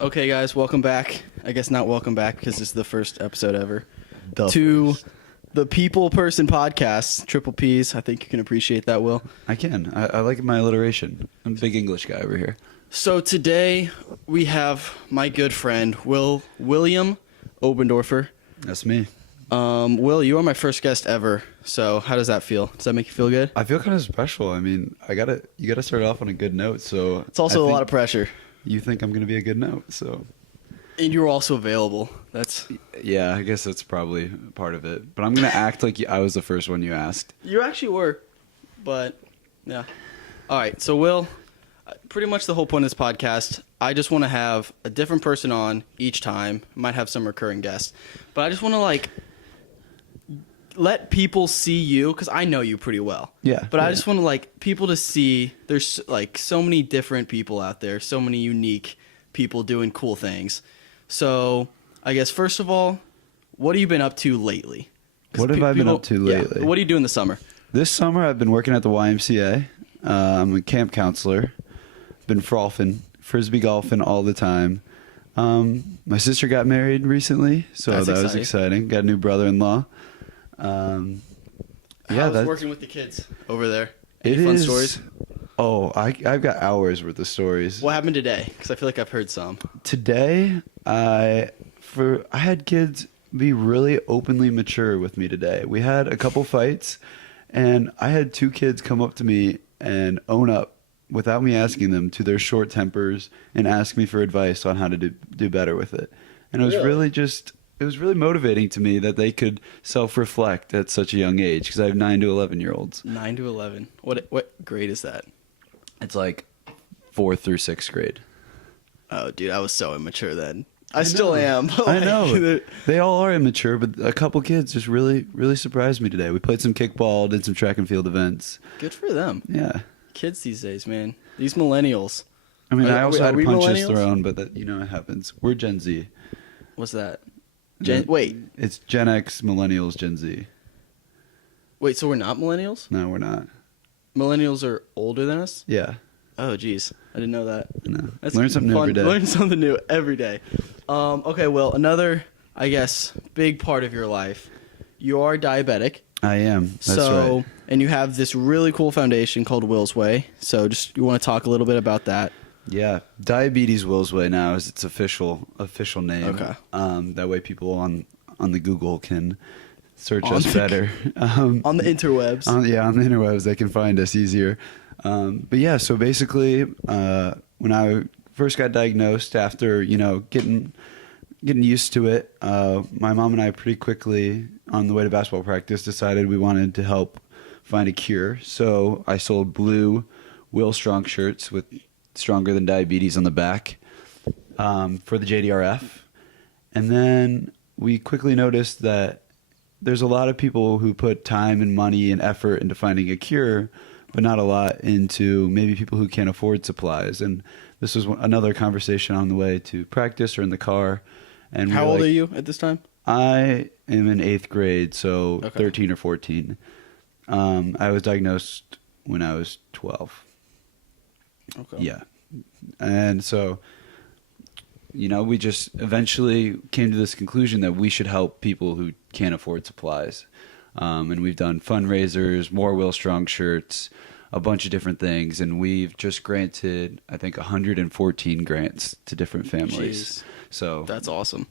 Okay, guys, welcome back. I guess not welcome back because this is the first episode ever. First. The People Person Podcast, Triple P's. I think you can appreciate that, Will. I can. I like my alliteration. I'm a big English guy over here. So today we have my good friend, William Oberndorfer. That's me. Will, you are my first guest ever. So how does that feel? Does that make you feel good? I feel kind of special. I mean, you gotta start off on a good note. So It's also a lot of pressure. You think I'm gonna be a good note, so. And you're also available. Yeah, I guess that's probably part of it. But I'm gonna act like I was the first one you asked. You actually were, but yeah. All right, so Will, pretty much the whole point of this podcast, I just want to have a different person on each time. Might have some recurring guests, but I just want to let people see you because I know you pretty well. Yeah. But I just want to people to see there's so many different people out there, so many unique people doing cool things. So I guess first of all, what have you been up to lately? What have I been up to lately? Yeah, what do you do in the summer? This summer I've been working at the YMCA. I'm a camp counselor. Been frolfing, frisbee golfing all the time. My sister got married recently, so that was exciting. Got a new brother-in-law. How's working with the kids over there? Any fun stories? Oh, I've got hours worth of stories. What happened today? Because I feel like I've heard some. Today, I had kids be really openly mature with me today. We had a couple fights, and I had two kids come up to me and own up without me asking them to their short tempers and ask me for advice on how to do better with it. And it was really motivating to me that they could self-reflect at such a young age because I have 9 to 11-year-olds. 9 to 11. What grade is that? It's like 4th through 6th grade. Oh, dude, I was so immature then. I still am. I know. They all are immature, but a couple kids just really, really surprised me today. We played some kickball, did some track and field events. Good for them. Yeah. Kids these days, man. These millennials. I mean, I also had punches thrown, but it happens. We're Gen Z. What's that? Wait. It's Gen X, millennials, Gen Z. Wait, so we're not millennials? No, we're not. Millennials are older than us? Yeah. Oh, geez. I didn't know that. No. Learn something new every day. Learn something new every day. Okay, well, another, I guess, big part of your life. You are diabetic. I am. That's right. And you have this really cool foundation called Will's Way. So you want to talk a little bit about that? Yeah. Diabetes Will's Way now is its official name. Okay. That way people on the Google can search us better. On the interwebs. On the interwebs, they can find us easier. But yeah, so basically, when I first got diagnosed, after getting used to it, my mom and I pretty quickly, on the way to basketball practice, decided we wanted to help find a cure. So I sold blue Will Strong shirts with Stronger Than Diabetes on the back for the JDRF. And then we quickly noticed that there's a lot of people who put time and money and effort into finding a cure, but not a lot into maybe people who can't afford supplies. And this was another conversation on the way to practice or in the car. And how old are you at this time? I am in 8th grade, so okay. 13 or 14. I was diagnosed when I was 12. Okay. Yeah. And so, we just eventually came to this conclusion that we should help people who can't afford supplies. And we've done fundraisers, more Will Strong shirts, a bunch of different things. And we've just granted, I think, 114 grants to different families. Jeez. So that's awesome.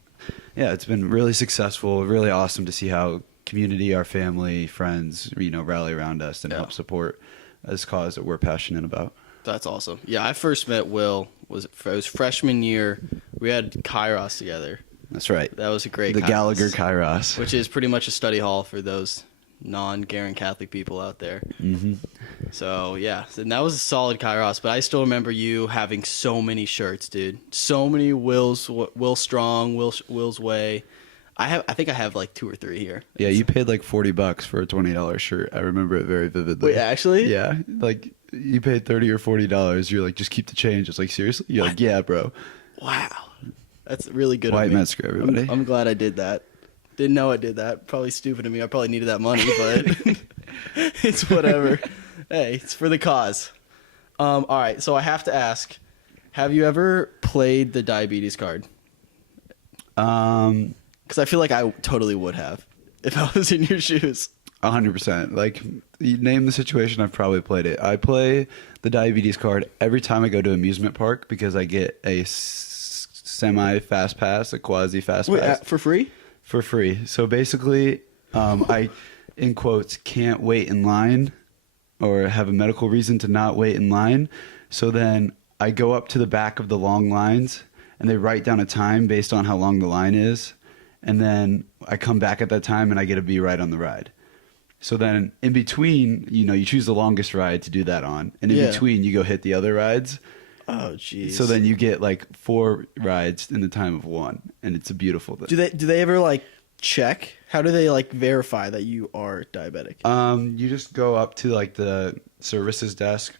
Yeah, it's been really successful, really awesome to see how community, our family, friends, rally around us and help support this cause that we're passionate about. That's awesome. Yeah, I first met Will, it was freshman year. We had Kairos together. That's right. That was a great The Kairos, Gallagher Kairos. Which is pretty much a study hall for those non-Garen Catholic people out there. Mm-hmm. So, yeah, and that was a solid Kairos, but I still remember you having so many shirts, dude. So many Will Strong, Will's Way. I think I have like 2 or 3 here. Yeah, you paid like $40 for a $20 shirt. I remember it very vividly. Wait, actually? Yeah, like you paid $30 or $40. You're like, just keep the change. It's like, seriously? You're like, yeah, bro. Wow. That's really good. White Metzger, everybody. I'm glad I did that. Didn't know I did that. Probably stupid of me. I probably needed that money, but it's whatever. Hey, it's for the cause. All right, so I have to ask, Have you ever played the diabetes card? Because I feel like I totally would have if I was in your shoes. 100%. Like, you name the situation, I've probably played it. I play the diabetes card every time I go to amusement park because I get a semi-fast pass, a quasi-fast pass. For free? For free. So basically, I, in quotes, can't wait in line or have a medical reason to not wait in line. So then I go up to the back of the long lines and they write down a time based on how long the line is. And then I come back at that time and I get to be right on the ride. So then in between, you choose the longest ride to do that on. And in between, you go hit the other rides. Oh, jeez. So then you get like 4 rides in the time of 1. And it's a beautiful thing. Do they ever like check? How do they like verify that you are diabetic? You just go up to like the services desk.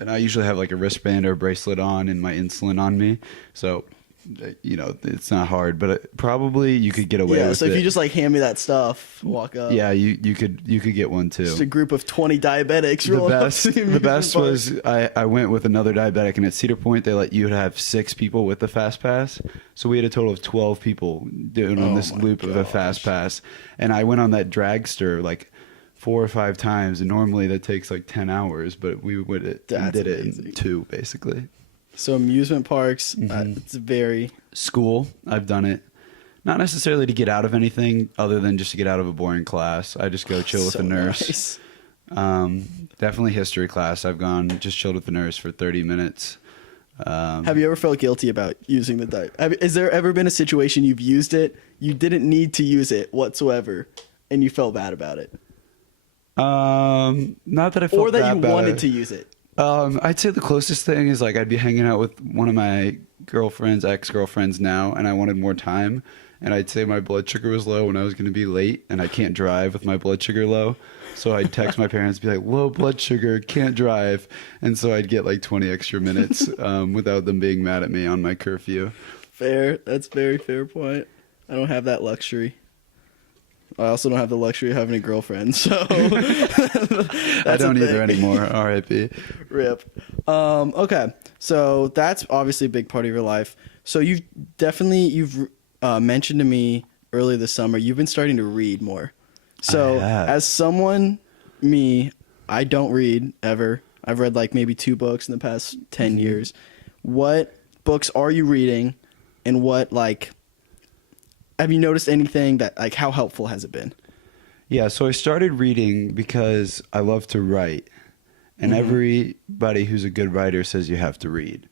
And I usually have like a wristband or a bracelet on and my insulin on me. So, it's not hard, but probably you could get away with it. So if you just like hand me that stuff, walk up. Yeah, you could get one too. Just a group of 20 diabetics. The best was I went with another diabetic, and at Cedar Point they let you have 6 people with the fast pass. So we had a total of 12 people doing on this loop of a fast pass, and I went on that dragster like 4 or 5 times, and normally that takes like 10 hours, but we did it in 2 basically. So amusement parks, it's very... School, I've done it. Not necessarily to get out of anything other than just to get out of a boring class. I just go chill with the nurse. Nice. Definitely history class. I've gone just chilled with the nurse for 30 minutes. Have you ever felt guilty about using the diet? Has there ever been a situation you've used it, you didn't need to use it whatsoever, and you felt bad about it? Not that I felt Or that bad you wanted to use it. I'd say the closest thing is like I'd be hanging out with one of my ex-girlfriends now, and I wanted more time. And I'd say my blood sugar was low when I was going to be late, and I can't drive with my blood sugar low. So I'd text my parents, be like, low blood sugar, can't drive. And so I'd get like 20 extra minutes without them being mad at me on my curfew. Fair. That's a very fair point. I don't have that luxury. I also don't have the luxury of having a girlfriend, so I don't either anymore. R.I.P. Rip. Okay, so that's obviously a big part of your life. So you've mentioned to me earlier this summer you've been starting to read more. So as someone, I don't read ever. I've read like maybe 2 books in the past 10 years. What books are you reading, and what have you noticed anything that, like, how helpful has it been? Yeah, so I started reading because I love to write. And everybody who's a good writer says you have to read.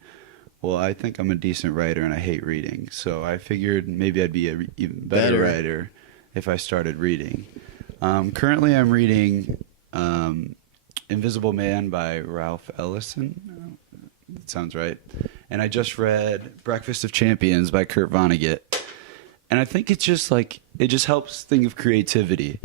Well, I think I'm a decent writer and I hate reading. So I figured maybe I'd be an even better writer if I started reading. Currently I'm reading Invisible Man by Ralph Ellison. That sounds right. And I just read Breakfast of Champions by Kurt Vonnegut. And I think it's just like, it just helps think of creativity.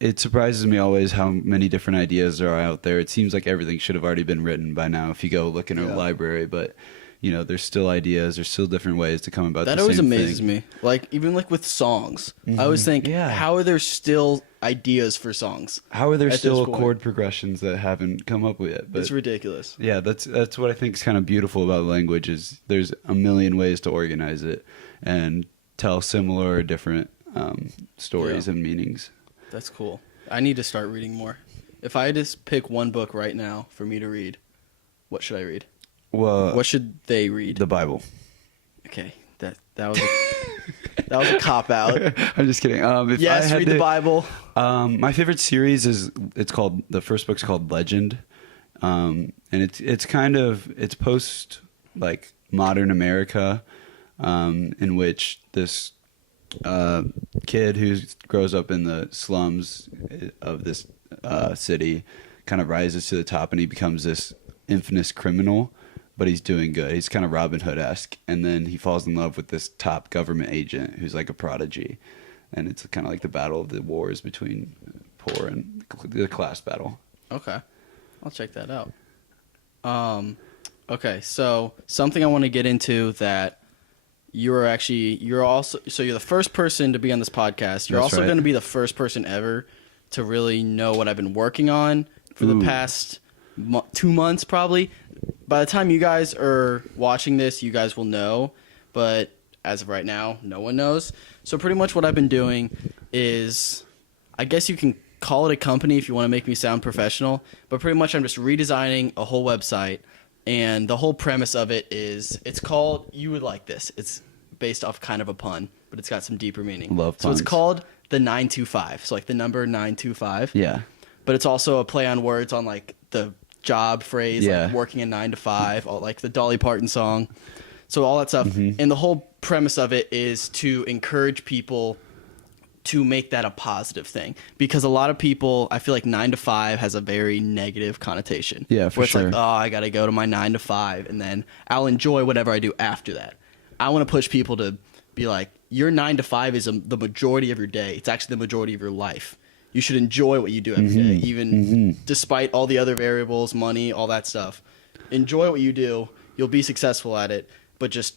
It surprises me always how many different ideas there are out there. It seems like everything should have already been written by now if you go look in a library, but there's still ideas, there's still different ways to come about the same thing. That always amazes me. Like, even like with songs, I always think, how are there still ideas for songs? How are there still chord progressions that haven't come up with yet? But it's ridiculous. Yeah, that's what I think is kind of beautiful about language is there's a million ways to organize it and tell similar or different stories and meanings. That's cool. I need to start reading more. If I had to pick one book right now for me to read, what should I read? Well, what should they read? The Bible. Okay, that was a cop out. I'm just kidding. Yes, read the Bible. My favorite series the first book's called Legend, and it's post like modern America, in which this kid who grows up in the slums of this city kind of rises to the top, and he becomes this infamous criminal, but he's doing good. He's kind of Robin Hood-esque, and then he falls in love with this top government agent who's like a prodigy, and it's kind of like the battle of the wars between poor and the class battle. Okay, I'll check that out. Okay, so something I want to get into that you're the first person to be on this podcast. You're also going to be the first person ever to really know what I've been working on for the past 2 months, probably. by the time you guys are watching this, you guys will know. But as of right now, no one knows. So pretty much what I've been doing is, I guess you can call it a company if you want to make me sound professional. But pretty much I'm just redesigning a whole website. And the whole premise of it is, it's called, you would like this. It's based off kind of a pun, but it's got some deeper meaning. Love puns. So it's called the 925. So like the number 925. Yeah. But it's also a play on words on like the job phrase, like working a 9 to 5, all, like the Dolly Parton song. So all that stuff. Mm-hmm. And the whole premise of it is to encourage people to make that a positive thing, because a lot of people, I feel like 9 to 5 has a very negative connotation. Yeah, for where it's sure. like, oh, I got to go to my 9 to 5 and then I'll enjoy whatever I do after that. I want to push people to be like, your 9 to 5 is the majority of your day. It's actually the majority of your life. You should enjoy what you do every day, even despite all the other variables, money, all that stuff. Enjoy what you do. You'll be successful at it, but just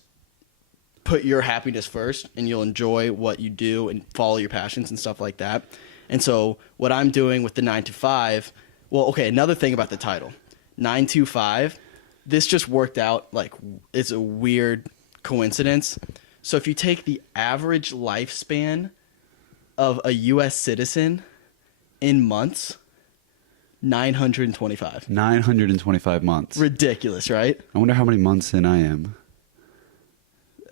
put your happiness first, and you'll enjoy what you do and follow your passions and stuff like that. And so what I'm doing with the 9 to 5, well, okay, another thing about the title, 925, this just worked out like it's a weird coincidence. So if you take the average lifespan of a U.S. citizen in months, 925. 925 months. Ridiculous, right? I wonder how many months in I am.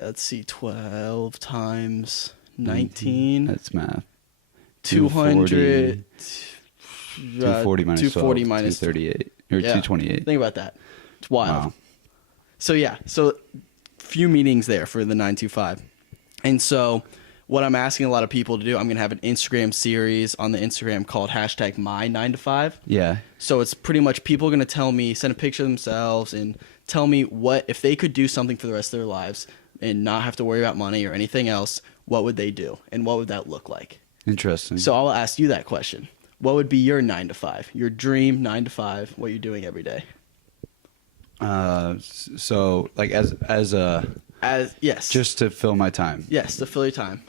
Let's see, 12 times 19. That's math. 200. 240 minus 240 12, minus 238. Or yeah. 228. Think about that. It's wild. Wow. So yeah, so few meanings there for the 925. And so what I'm asking a lot of people to do, I'm going to have an Instagram series on the Instagram called #my9to5. Yeah. So it's pretty much people are going to tell me, send a picture of themselves and tell me what, if they could do something for the rest of their lives and not have to worry about money or anything else, what would they do? And what would that look like? Interesting. So I'll ask you that question. What would be your 9 to 5? Your dream 9 to 5, what you're doing every day? So like as yes. just to fill my time. Yes, to fill your time.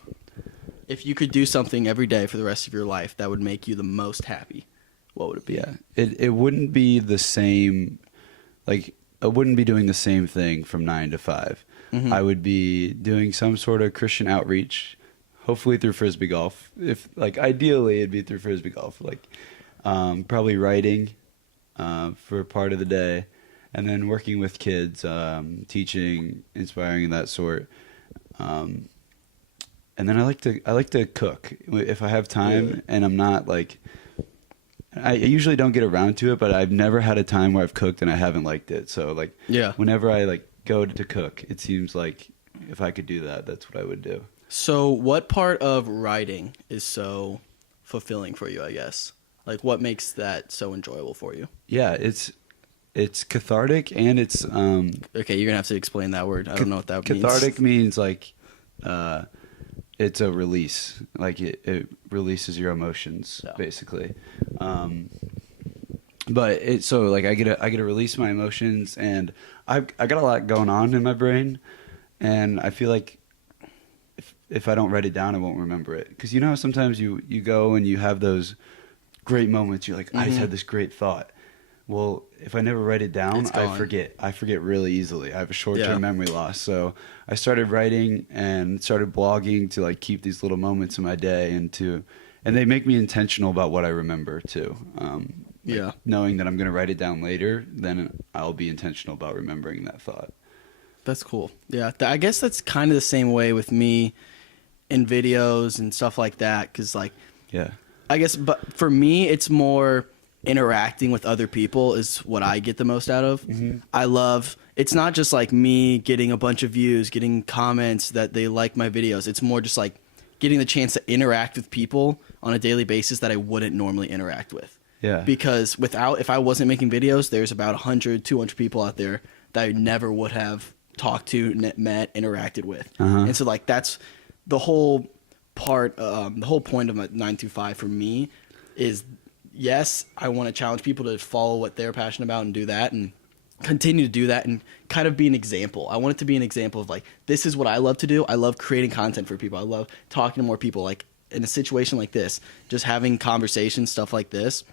If you could do something every day for the rest of your life that would make you the most happy, what would it be? Yeah. It wouldn't be the same, like I wouldn't be doing the same thing from 9 to 5. Mm-hmm. I would be doing some sort of Christian outreach, hopefully through Frisbee golf. If like ideally it'd be through Frisbee golf, like probably writing for part of the day, and then working with kids, teaching, inspiring, and that sort. And then I like to cook if I have time. Really? And I'm not like, I usually don't get around to it, but I've never had a time where I've cooked and I haven't liked it. So like, Yeah. whenever I like go to cook, it seems like if I could do that, that's what I would do. So what part of writing is so fulfilling for you, I guess? Like what makes that so enjoyable for you? Yeah, it's cathartic, and it's Okay, you're going to have to explain that word. I don't know what that means. cathartic means like it's a release, like it releases your emotions, Yeah. basically. But it so like I get to release my emotions, and I got a lot going on in my brain, and I feel like if I don't write it down, I won't remember it. Because you know how sometimes you go and you have those great moments, you're like, I just had this great thought. Well, if I never write it down, It's I gone. forget. I forget really easily. I have a short-term Yeah. memory loss. So I started writing and started blogging to like keep these little moments in my day, and they make me intentional about what I remember too. Yeah. Knowing that I'm going to write it down later, then I'll be intentional about remembering that thought. That's cool. Yeah, I guess that's kind of the same way with me in videos and stuff like that. Because, like, Yeah. I guess, but for me, it's more interacting with other people is what I get the most out of. I love, it's not just like me getting a bunch of views, getting comments that they like my videos. It's more just like getting the chance to interact with people on a daily basis that I wouldn't normally interact with. Yeah. Because if I wasn't making videos, there's about 100, 200 people out there that I never would have talked to, met, interacted with. And so like that's the whole part, the whole point of my 925 for me is, yes, I want to challenge people to follow what they're passionate about and do that and continue to do that and kind of be an example. I want it to be an example of like, this is what I love to do. I love creating content for people. I love talking to more people. Like in a situation like this, just having conversations, stuff like this,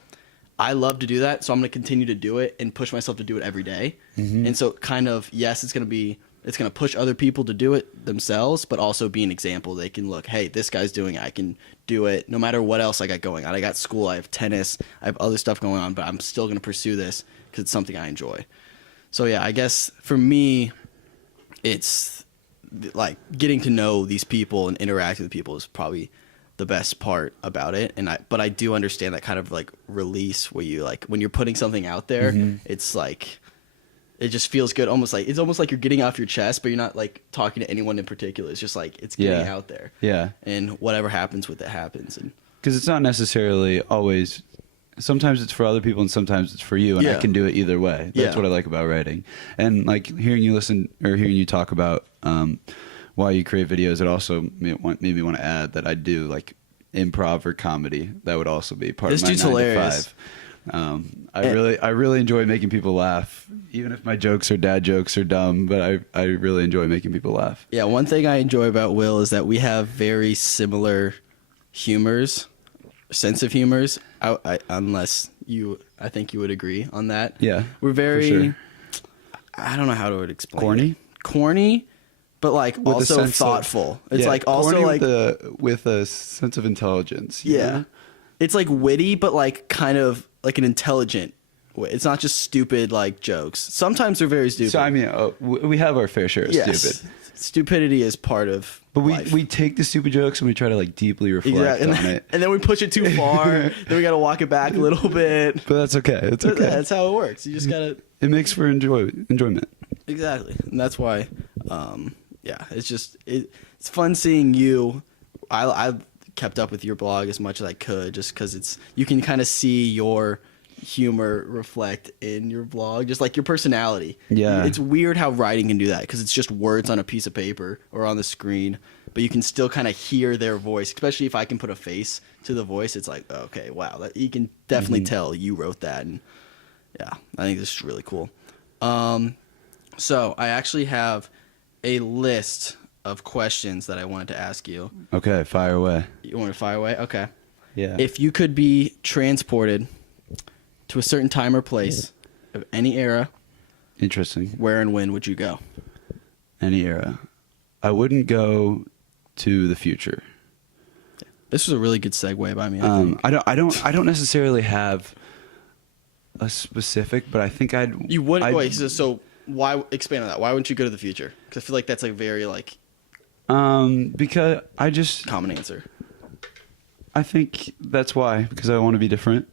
I love to do that, so I'm going to continue to do it and push myself to do it every day. Mm-hmm. And so kind of, yes, it's going to push other people to do it themselves, but also be an example. They can look, hey, this guy's doing it. I can do it no matter what else I got going on. I got school, I have tennis, I have other stuff going on, but I'm still going to pursue this because it's something I enjoy. So yeah, I guess for me, it's like getting to know these people and interacting with people is probably the best part about it. But I do understand that kind of like release where you like when you're putting something out there, it's like it just feels good. It's almost like you're getting off your chest, but you're not like talking to anyone in particular. It's just like it's getting out there. Yeah. And whatever happens with it happens. And because it's not necessarily always. Sometimes it's for other people and sometimes it's for you, and I can do it either way. That's what I like about writing. And like hearing you talk about why you create videos, it also made me want to add that I do like improv or comedy. That would also be part of my 9 to 5. I really enjoy making people laugh, even if my jokes or dad jokes are dumb, but I really enjoy making people laugh. Yeah, one thing I enjoy about Will is that we have very similar sense of humors. Unless I think you would agree on that. Yeah, we're very. For sure. I don't know how to explain. Corny, but like with also thoughtful. It's like also like with a sense of intelligence. Yeah, know? It's like witty, but like kind of like an intelligent way. It's not just stupid like jokes. Sometimes they're very stupid. So I mean, we have our fair share of stupid. Stupidity is part of. But life. we take the stupid jokes and we try to like deeply reflect on it. And then we push it too far. Then we got to walk it back a little bit. But that's okay. It's okay. That's how it works. You just got to. It makes for enjoyment. Exactly. And that's why, it's fun seeing you. I've kept up with your blog as much as I could just because you can kind of see your humor reflect in your blog, just like your personality. Yeah, it's weird how writing can do that because it's just words on a piece of paper or on the screen, but you can still kind of hear their voice, especially if I can put a face to the voice. It's like, okay, wow, you can definitely tell you wrote that. And yeah, I think this is really cool. So I actually have a list of questions that I wanted to ask you. Okay, fire away. You want to fire away? Okay. Yeah. If you could be transported to a certain time or place of any era, interesting, where and when would you go? Any era. I wouldn't go to the future. This was a really good segue by me. I don't necessarily have a specific, but I think I'd. You wouldn't. Wait, so why expand on that? Why wouldn't you go to the future? Because I feel like that's like very like. Because I just common answer. I think that's why, because I want to be different.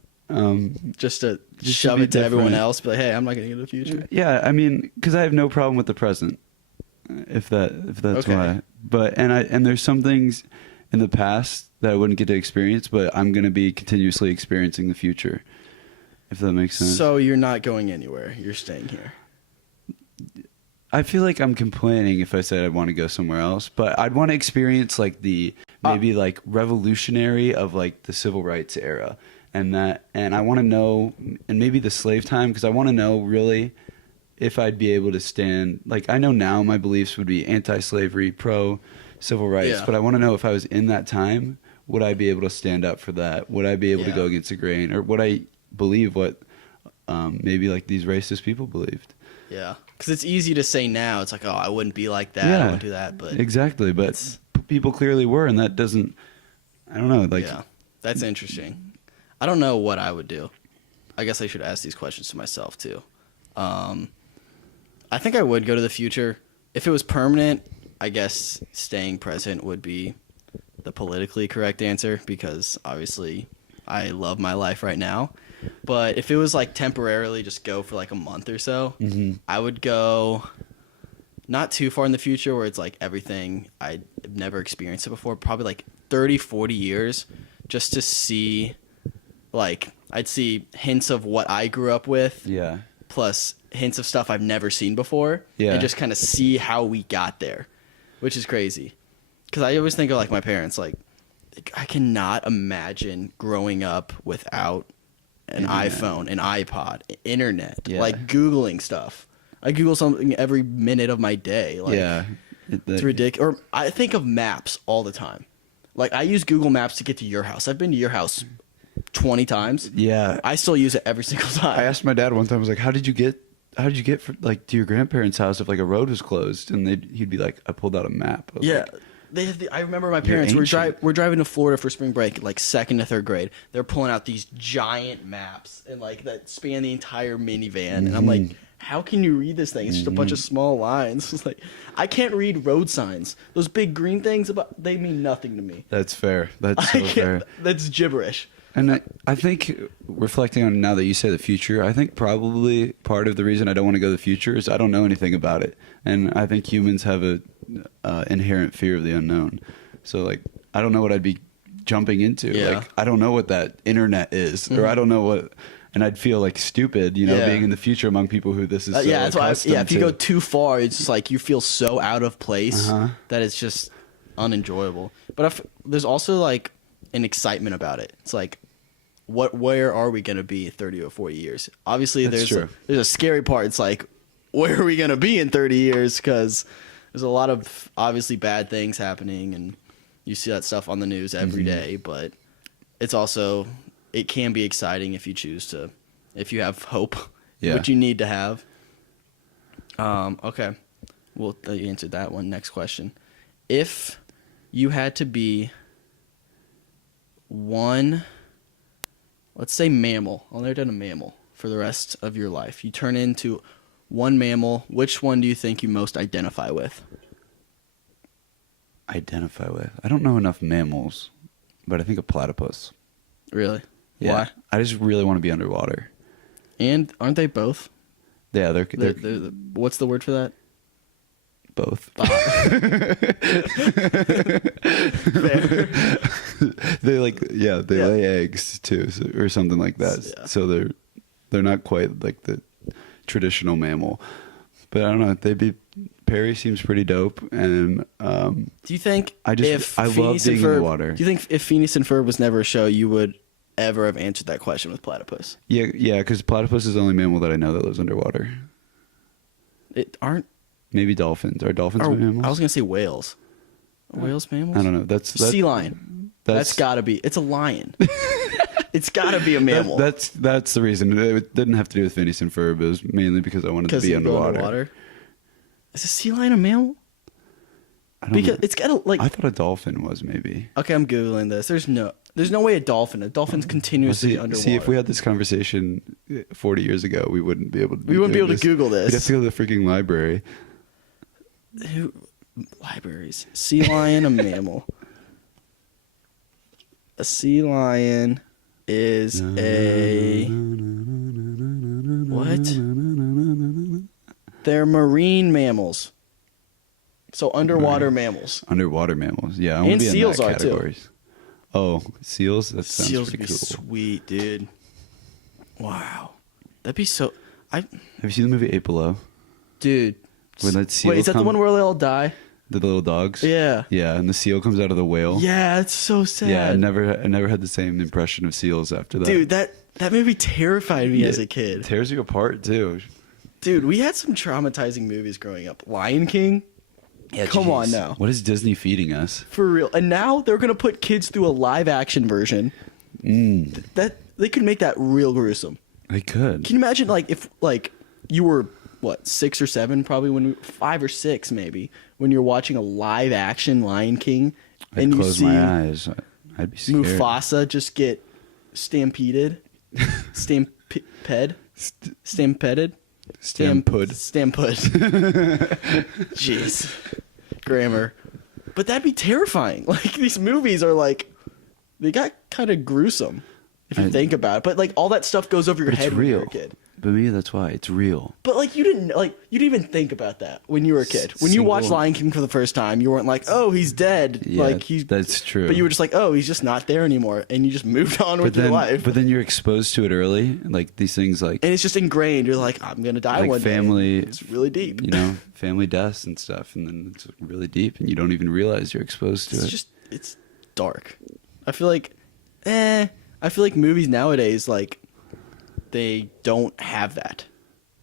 Just to shove it to everyone else, but like, hey, I'm not going to go to the future. Yeah, I mean, because I have no problem with the present, if that's okay. Why. But and there's some things in the past that I wouldn't get to experience, but I'm going to be continuously experiencing the future, if that makes sense. So you're not going anywhere. You're staying here. I feel like I'm complaining if I said I want to go somewhere else, but I'd want to experience like the maybe like revolutionary of like the civil rights era. And I want to know, and maybe the slave time, because I want to know really if I'd be able to stand. Like, I know now my beliefs would be anti-slavery, pro-civil rights, but I want to know if I was in that time, would I be able to stand up for that? Would I be able to go against the grain, or would I believe what maybe like these racist people believed? Yeah, because it's easy to say now. It's like, oh, I wouldn't be like that. I wouldn't do that. But exactly, but people clearly were, and that doesn't. I don't know. Like, yeah, that's interesting. I don't know what I would do. I guess I should ask these questions to myself, too. I think I would go to the future. If it was permanent, I guess staying present would be the politically correct answer because, obviously, I love my life right now. But if it was, like, temporarily just go for, like, a month or so, I would go not too far in the future where it's, like, everything I've never experienced it before, probably, like, 30, 40 years just to see... Like, I'd see hints of what I grew up with. Yeah. Plus hints of stuff I've never seen before. Yeah. And just kind of see how we got there, which is crazy. Because I always think of, like, my parents. Like, I cannot imagine growing up without an iPhone, an iPod, internet. Yeah. Like, Googling stuff. I Google something every minute of my day. Like, yeah. It's ridiculous. Or I think of maps all the time. Like, I use Google Maps to get to your house. I've been to your house 20 times. Yeah. I still use it every single time. I asked my dad one time, I was like, how did you get like to your grandparents' house if like a road was closed? And he'd be like, I pulled out a map. I was Yeah. like, I remember my parents were ancient. we're driving to Florida for spring break, like 2nd to 3rd grade. They're pulling out these giant maps and like that span the entire minivan, and I'm like, how can you read this thing? It's just a bunch of small lines. It's like I can't read road signs. Those big green things they mean nothing to me. That's fair. That's I so can't- fair. That's gibberish. And I think reflecting on now that you say the future, I think probably part of the reason I don't want to go to the future is I don't know anything about it, and I think humans have a inherent fear of the unknown. So like I don't know what I'd be jumping into. Yeah. Like I don't know what that internet is, or I don't know what, and I'd feel like stupid, you know, Yeah. being in the future among people who this is. So Yeah, that's why. accustomed If you to. go too far, it's just like you feel so out of place Uh-huh. that it's just unenjoyable. But there's also like an excitement about it. It's like, where are we gonna be in 30 or 40 years? Obviously, That's true. there's a scary part. It's like, where are we gonna be in 30 years? Because there's a lot of obviously bad things happening, and you see that stuff on the news every day. But it's also it can be exciting if you choose to, if you have hope, which you need to have. Okay, well, you answered that one. Next question: if you had to be one, let's say mammal. I'll never done a mammal for the rest of your life. You turn into one mammal. Which one do you think you most identify with? Identify with. I don't know enough mammals, but I think a platypus. Really? Yeah. Why? I just really want to be underwater. And aren't they both? Yeah, they're What's the word for that? both. Fair. They Yeah. lay eggs too, or something like that. Yeah. So they're not quite like the traditional mammal, but I don't know. Perry seems pretty dope, and Do you think I love Phineas and being in the Ferb- water. Do you think if Phineas and Ferb was never a show, you would ever have answered that question with platypus? yeah, because platypus is the only mammal that I know that lives underwater. It aren't. Maybe dolphins. Are dolphins Or, mammals? I was gonna say whales. Are whales mammals? I don't know. That's Sea lion. That's gotta be. It's a lion. It's gotta be a mammal. That's the reason. It didn't have to do with Phineas and Ferb. It was mainly because I wanted to be you go underwater. Is a sea lion a mammal? I don't Because know. it's gotta like. I thought a dolphin was maybe. Okay, I'm googling this. There's no way a dolphin. A dolphin's continuously underwater. See, if we had this conversation 40 years ago, we wouldn't be able to. We wouldn't be able to Google this. We'd have to go to the freaking library. Libraries. Sea lion, a mammal. A sea lion is a what? They're marine mammals. So underwater mammals. Underwater mammals. Yeah, I And want to be seals in are that too. categories. Oh, seals. That sounds Seals would pretty be cool. sweet, dude. Wow, that'd be so. Have you seen the movie 8 Below? Dude. When that seal Wait, is that the one where they all die? The little dogs. Yeah. Yeah, and the seal comes out of the whale. Yeah, it's so sad. Yeah, I never had the same impression of seals after that. Dude, that movie terrified me as a kid. Tears you apart too. Dude, we had some traumatizing movies growing up. Lion King? Yeah, Come on now. What is Disney feeding us? For real. And now they're going to put kids through a live action version. That they could make that real gruesome. They could. Can you imagine if you were 6 or 7 probably 5 or 6 maybe when you're watching a live action Lion King I'd and you close see my eyes. I'd be scared. Mufasa just get stampeded. Stampeded. Stampud. Stampud. Jeez. Grammar. But that'd be terrifying. Like, these movies are they got kind of gruesome if you think about it. But all that stuff goes over your But head it's when you're real. a kid. But me, that's why it's real. But you didn't even think about that when you were a kid. When you watched Lion King for the first time, you weren't like, "Oh, he's dead." Yeah, that's true. But you were just like, "Oh, he's just not there anymore," and you just moved on with your life. But then you're exposed to it early, like these things, and it's just ingrained. You're like, "I'm gonna die one family. day." It's really deep. Family deaths and stuff, and then it's really deep, and you don't even realize you're exposed to it. It's dark. I feel like movies nowadays they don't have that.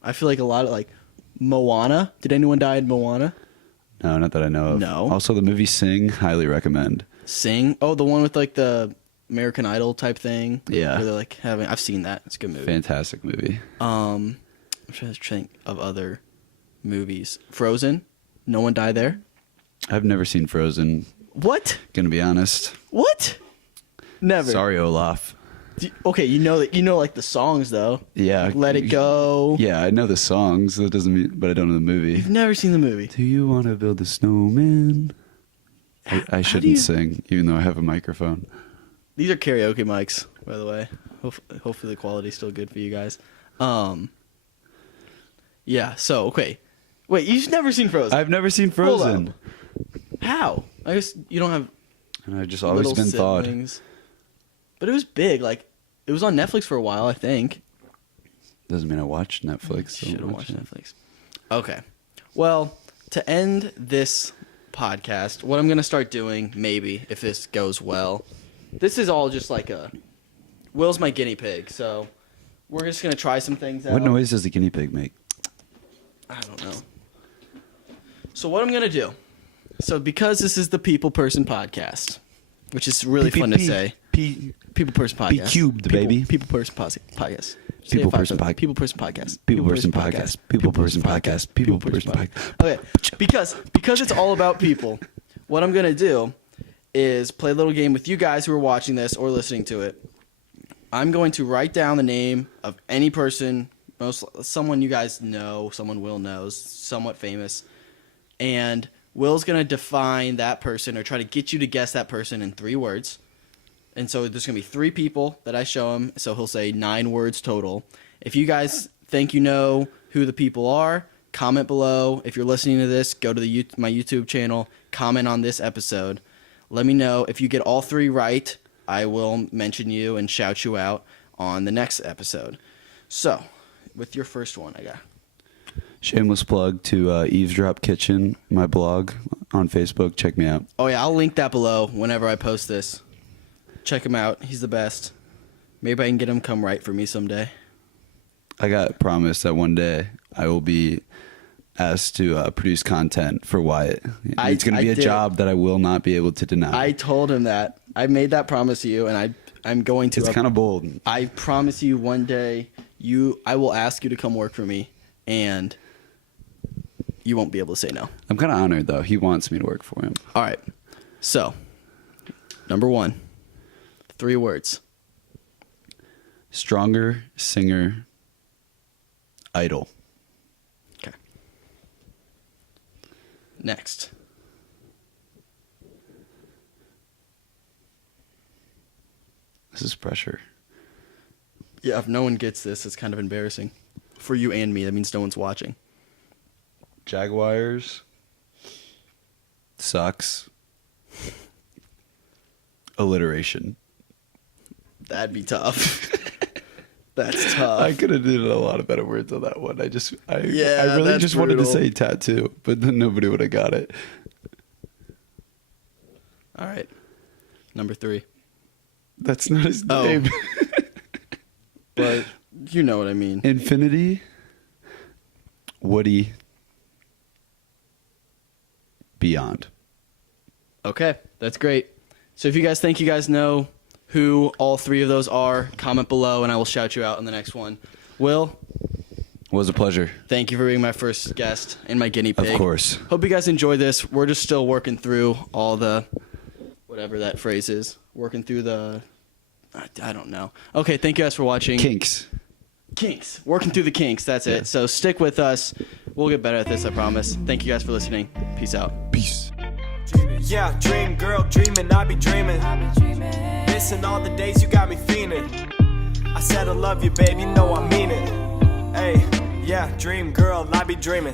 I feel like a lot of Moana. Did anyone die in Moana? No, not that I know of. No. Also, the movie Sing, highly recommend. Sing. Oh, the one with the American Idol type thing. Yeah. Where they're like having. I've seen that. It's a good movie. Fantastic movie. I'm trying to think of other movies. Frozen. No one died there. I've never seen Frozen. What? Gonna be honest. What? Never. Sorry, Olaf. Okay, you know like the songs though. Yeah. Like, Let It Go. Yeah, I know the songs. That doesn't mean, but I don't know the movie. You've never seen the movie. Do you want to build a snowman? I shouldn't sing, even though I have a microphone. These are karaoke mics, by the way. Hopefully the quality's still good for you guys. Yeah. So okay. Wait, you've never seen Frozen? I've never seen Hold Frozen. up. How? I guess you don't have. And I've just always little been thawed. siblings. But it was big. Like it was on Netflix for a while, I think. Doesn't mean I watched Netflix. Should have watched Netflix. Okay. Well, to end this podcast, what I'm gonna start doing, maybe if this goes well, this is all just like Will's my guinea pig, so we're just gonna try some things out. What noise does the guinea pig make? I don't know. So what I'm gonna do? So because this is the People Person podcast, which is really fun to say. People Person podcast. P cubed, baby. People Person podcast. People Person podcast. People Person podcast. People Person podcast. People Person podcast. People Person podcast. Okay, because it's all about people, what I'm gonna do is play a little game with you guys who are watching this or listening to it. I'm going to write down the name of any person, someone you guys know, someone Will knows, somewhat famous, and Will's gonna define that person or try to get you to guess that person in 3 words. And so there's going to be 3 people that I show him. So he'll say 9 words total. If you guys think you know who the people are, comment below. If you're listening to this, go to my YouTube channel, comment on this episode. Let me know. If you get all 3 right, I will mention you and shout you out on the next episode. So, with your first one, I got. Shameless plug to Eavesdrop Kitchen, my blog on Facebook. Check me out. Oh, yeah, I'll link that below whenever I post this. Check him out. He's the best. Maybe I can get him come write for me someday. I got promised that one day I will be asked to produce content for Wyatt. It's going to be a job that I will not be able to deny. I told him that. I made that promise to you, and I'm going to. It's kind of bold. I promise you one day I will ask you to come work for me, and you won't be able to say no. I'm kind of honored, though. He wants me to work for him. All right. So, number 1. 3 words. Stronger singer, idol. Okay. Next. This is pressure. Yeah, if no one gets this, it's kind of embarrassing. For you and me, that means no one's watching. Jaguars. Sucks. Alliteration. That'd be tough. That's tough. I could have did a lot of better words on that one. I really that's just wanted to brutal. say tattoo, but then nobody would have got it. All right. Number 3. That's not his Oh. name. But you know what I mean. Infinity. Woody. Beyond. Okay, that's great. So if you guys think you guys know who all 3 of those are, comment below and I will shout you out in the next one. Will, It was a pleasure. thank you for being my first guest and my guinea pig. Of course. Hope you guys enjoy this. We're just still working through all the, whatever that phrase is, working through the, I don't know. Okay, thank you guys for watching. Kinks. Kinks. Working through the kinks, that's Yeah. it. So stick with us. We'll get better at this, I promise. Thank you guys for listening. Peace out. Peace. Yeah, dream girl, dreaming, I be dreaming. Missing all the days you got me fiending. I said I love you, babe, you know I mean it. Hey, yeah, dream girl, I be dreaming.